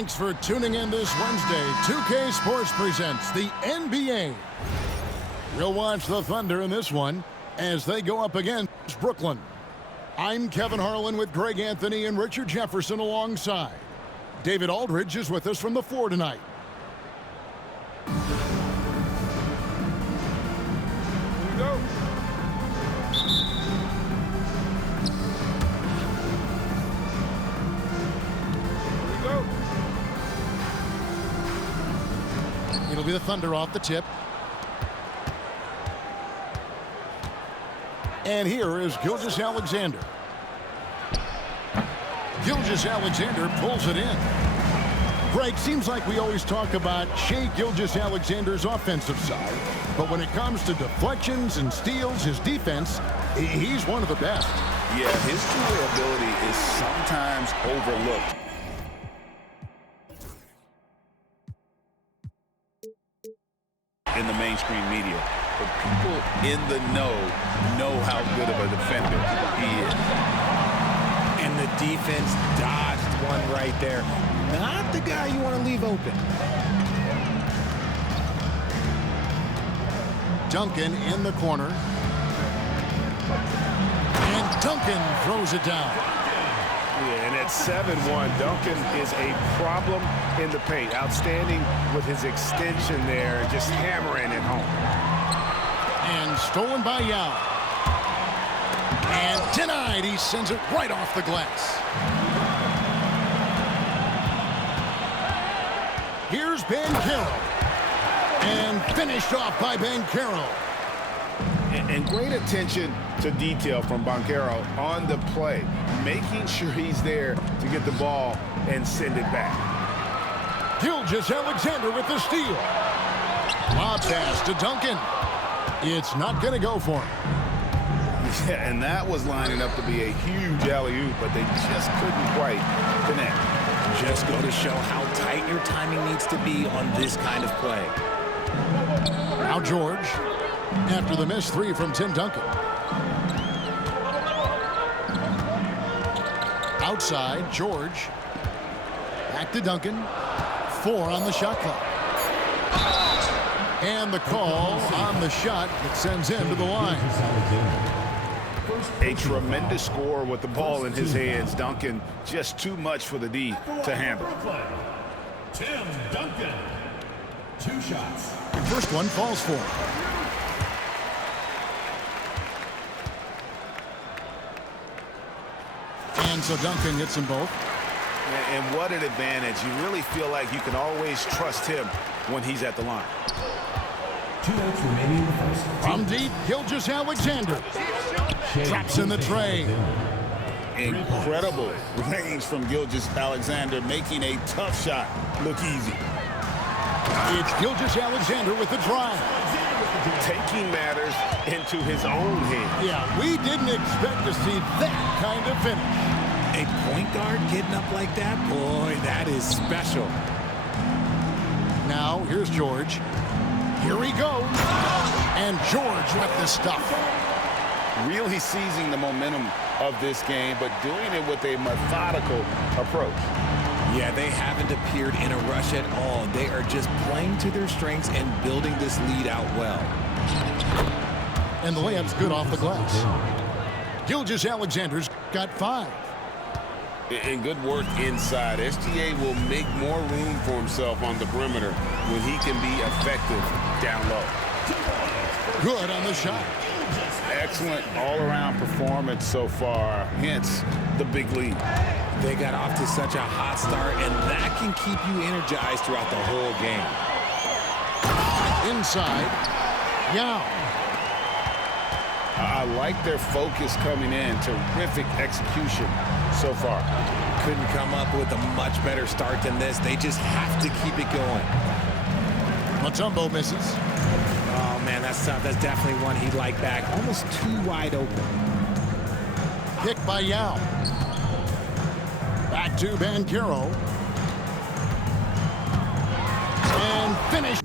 Thanks for tuning in this Wednesday. 2K Sports presents the NBA. We'll watch the Thunder in this one as they go up against Brooklyn. I'm Kevin Harlan with Greg Anthony and Richard Jefferson alongside. David Aldridge is with us from the floor tonight. Here we go. It'll be the Thunder off the tip. And here is Gilgeous-Alexander. Gilgeous-Alexander pulls it in. Greg, seems like we always talk about Shai Gilgeous-Alexander's offensive side, but when it comes to deflections and steals, his defense, he's one of the best. Yeah, his two-way ability is sometimes overlooked. In the mainstream media, but people in the know how good of a defender he is. And the defense dodged one right there. Not the guy you want to leave open. Duncan in the corner. And Duncan throws it down. Yeah, and at 7-1, Duncan is a problem in the paint. Outstanding with his extension there, just hammering it home. And stolen by Yao. And denied. He sends it right off the glass. Here's Banchero. And finished off by Banchero. And great attention to detail from Banchero on the play, making sure he's there to get the ball and send it back. Gilgeous-Alexander with the steal. Lob pass to Duncan. It's not going to go for him. Yeah, and that was lining up to be a huge alley-oop, but they just couldn't quite connect. Just go to show how tight your timing needs to be on this kind of play. Now George, after the missed three from Tim Duncan. Outside, George. Back to Duncan. 4 on the shot clock. And the call on the shot that sends him to the line. A tremendous score with the ball in his hands. Duncan, just too much for the D to handle. Tim Duncan, 2 shots. First one falls for him. And so Duncan hits them both. And what an advantage. You really feel like you can always trust him when he's at the line. 2 minutes remaining in the first. From deep, Gilgeous-Alexander. Drops in the tray. Incredible range from Gilgeous-Alexander, making a tough shot look easy. It's Gilgeous-Alexander with the drive. Taking matters into his own hands. Yeah, we didn't expect to see that kind of finish. A point guard getting up like that? Boy, that is special. Now, here's George. Here he goes. And George with the stuff. Really seizing the momentum of this game, but doing it with a methodical approach. Yeah, they haven't appeared in a rush at all. They are just playing to their strengths and building this lead out well. And the layup's good off the glass. Gilgeous-Alexander's got 5. And good work inside. SGA will make more room for himself on the perimeter when he can be effective down low. Good on the shot. Excellent all-around performance so far, hence the big lead. They got off to such a hot start, and that can keep you energized throughout the whole game. Inside, Yao. I like their focus coming in. Terrific execution so far. Couldn't come up with a much better start than this. They just have to keep it going. Mutombo misses. Oh, man, that's tough. That's definitely one he'd like back. Almost too wide open. Picked by Yao. Back to Banchero. And finished.